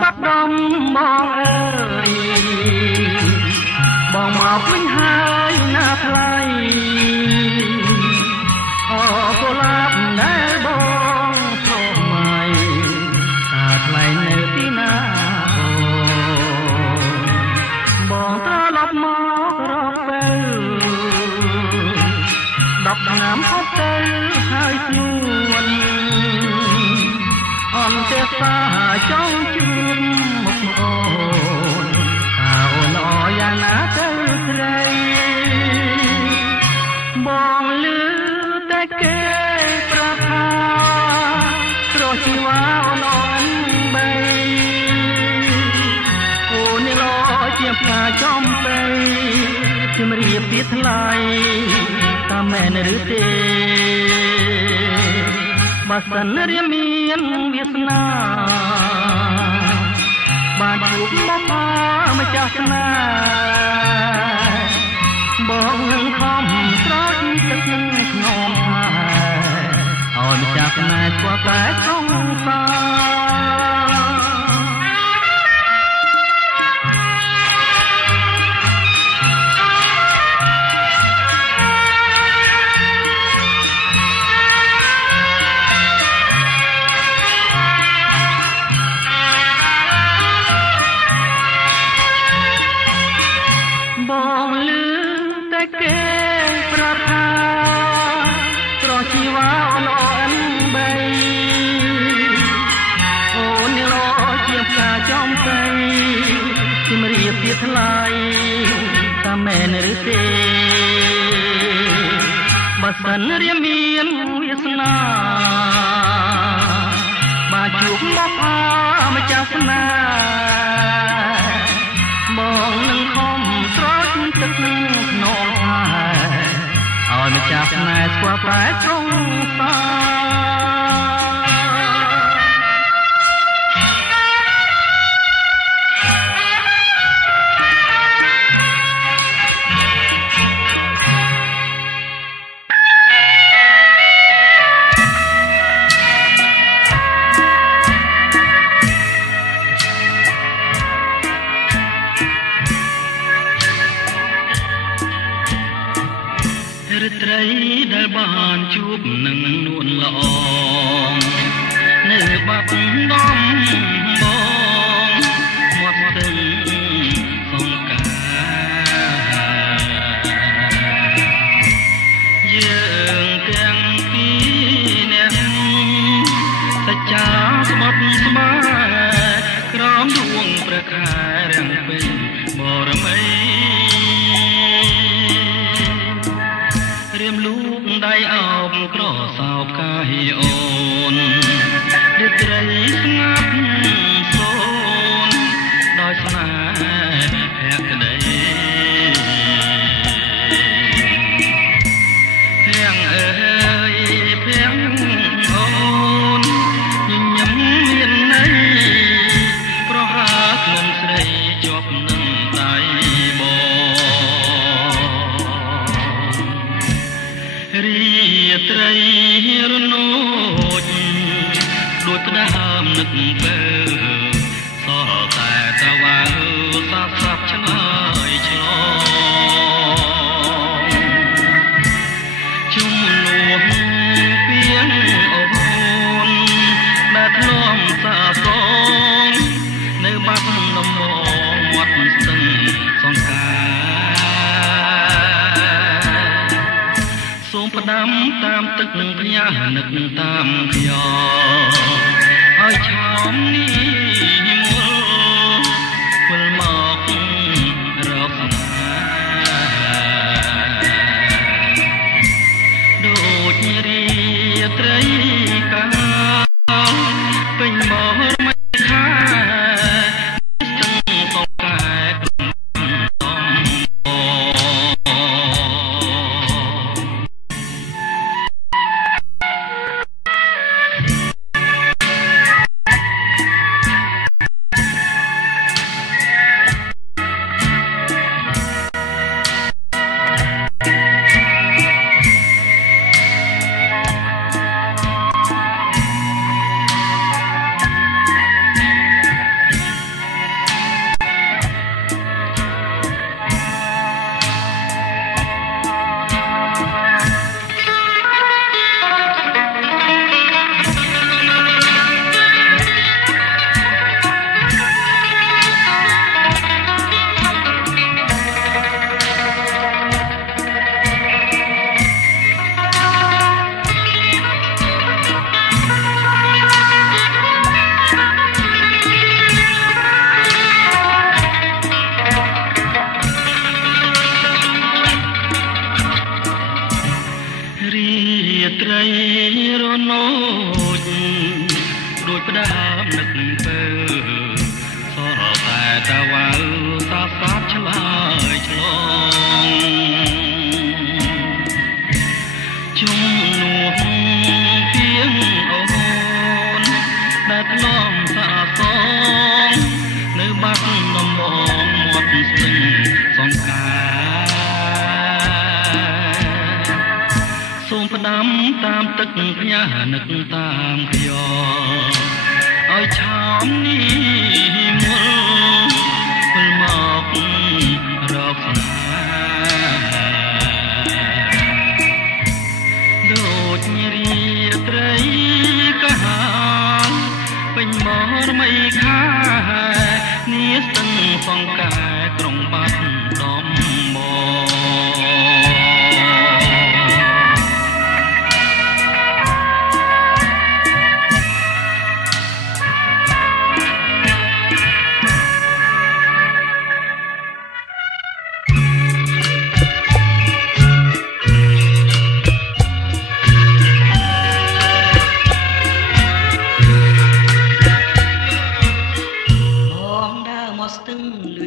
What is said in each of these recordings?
បាត់ដំបងអើយបងមកវិញហើយណាថ្លៃអូកុលាបដែលបងចូលមកតាថ្លៃនៅទីណាបងត្រឡប់មករកទៅ10ឆ្នាំអត់ទៅហើយជួនអន់ទេសាចង់ជួបមុខអូនថាអូនអយ៉ាងណាទៅស្រីបងលឺតែគេប្រាប់ថាស្រស់ជីវ៉ាអូនអនបីអូននេះលោជាផ្កាចំទៅជំរាបពីថ្លៃតាមមែនឬទេបើសិនរៀមមានវាសនាបានជួបមកម្ចាស់ស្នេហ៍បងនឹងខំស្រោចទឹកនឹងខ្នងថាឲ្យម្ចាស់ស្នេហ៍ស្គាល់តែសងសារបងលឺតែគេប្រាប់ថាស្រស់ជីវ៉ាអូនអនបីអូននេះលោជាផ្កាចំទៅជំរាបពីថ្លៃតាមមែនឬទេបើសិនរៀមមានវាសនាបានជួបមកម្ចាស់ស្នេហ៍បងនឹងខំស្រោចទឹកនឹងខ្នងថាឲ្យម្ចាស់ស្នេហ៍ស្គាល់តែសងត្រីដែលបានជួបនឹងនួនល្អនៅបាត់ដំបងមាត់ទឹកសងកាយើងទាំងពីរនាក់សច្ចាស្បត់ស្បាក្រោមដួងព្រះខែរាំងពេញបរមីរៀមលូកដៃអោបក្រសោបកាយអូនរាត្រីស្ងាត់សូនដោយស្នេហ៍ភក្តីភៀងអើយភៀងអូនញញឹមមានន័យប្រហាក្លិនស្រីជាប់នឹងដៃរីត្រីរនោចដូចក្ដើមនឹកទៅសល់តែតវ៉ាសាប់សាប់ឆ្ងាយឆ្លងជំនួសពីងអូនដែលធ្លាប់សាសងនៅបាត់ដំបងមាត់ស្ទឹងសង្ការសូមផ្ដាំតាមទឹកផ្ញើនឹកតាមខ្យល់ឲ្យឆោមនេះមុលវិលមករកស្នេហ៍ដូចរាត្រីកាលពេ ផ្ដើមនឹកទៅសរតែតាវ៉ៅសាសាបឆ្លើយឆ្លងជុំនោះពីងអូនដែលធ្លាប់សាសងនៅបាត់ដំបងមាត់ស្ទឹងសង្ការសូមផ្ដាំតាមទឹកផ្ញើនឹកតាមខ្យល់ឲ្យឆោមនេះមុលវិលមករកស្នេហ៍ដូចរាត្រីកាហានពេញមរមីខានេះស្ទឹងសង្កែក្រុងបាត់ដំបង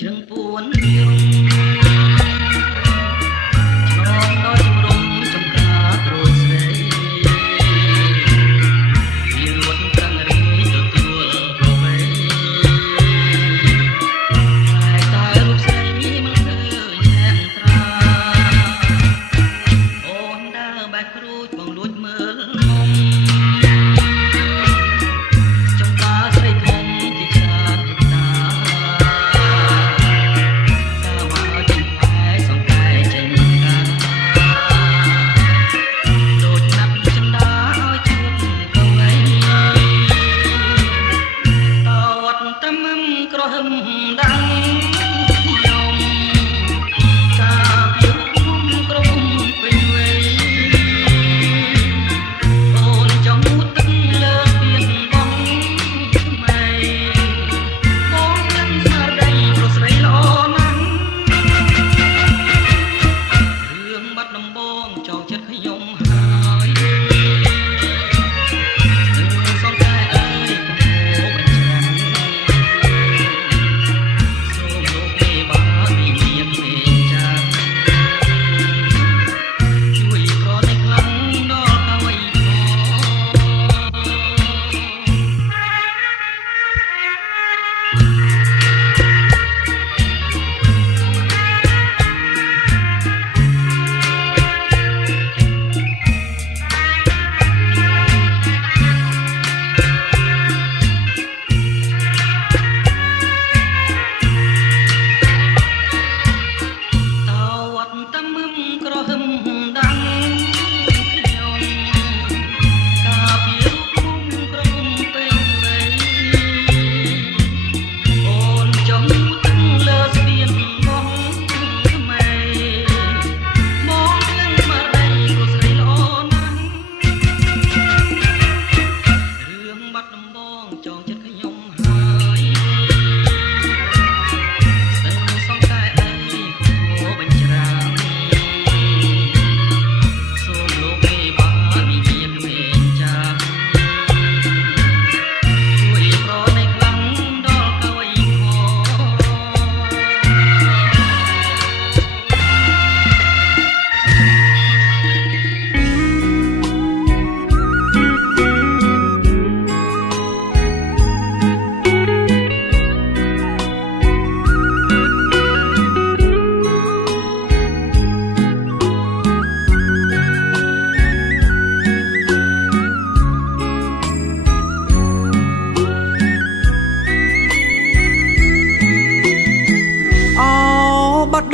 ជ្រឹងពួនយំឆ្លងដោយជំរំចំការត្រួយស្រីវារត់ប្រឹងរីទទួលប្រវេតែរូបស្រីមិនឃើញហែងត្រាអូនដើរបែកគ្រូចបងលួចមើលមុំចំការស្រីធំជាច្រើនតា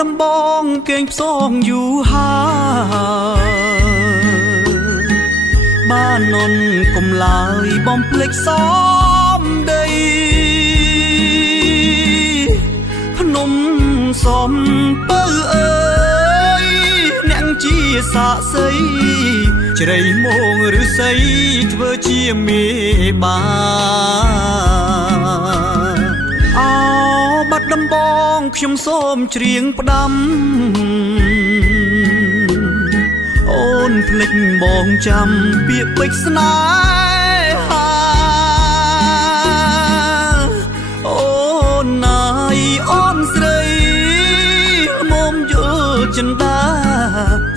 ដំបងគេងផ្សងយូរហើយបាននន់កុំឡើយបំភ្លេចសំដីភ្នំសំពៅអើយអ្នកជាសាក្សីជ្រៃមងឬស័យធ្វើជាមេបាបាត់ដំបងខ្ញុំសូមច្រៀងផ្ដាំអូនភ្លេចបងចាំពាក្យពេចន៍ស្នេហា ចិន្តា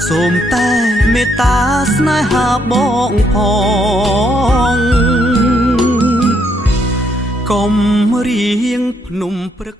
សូមតែមេត្តាស្នេហាបងផងកុំរៀងភ្នំព្រឹក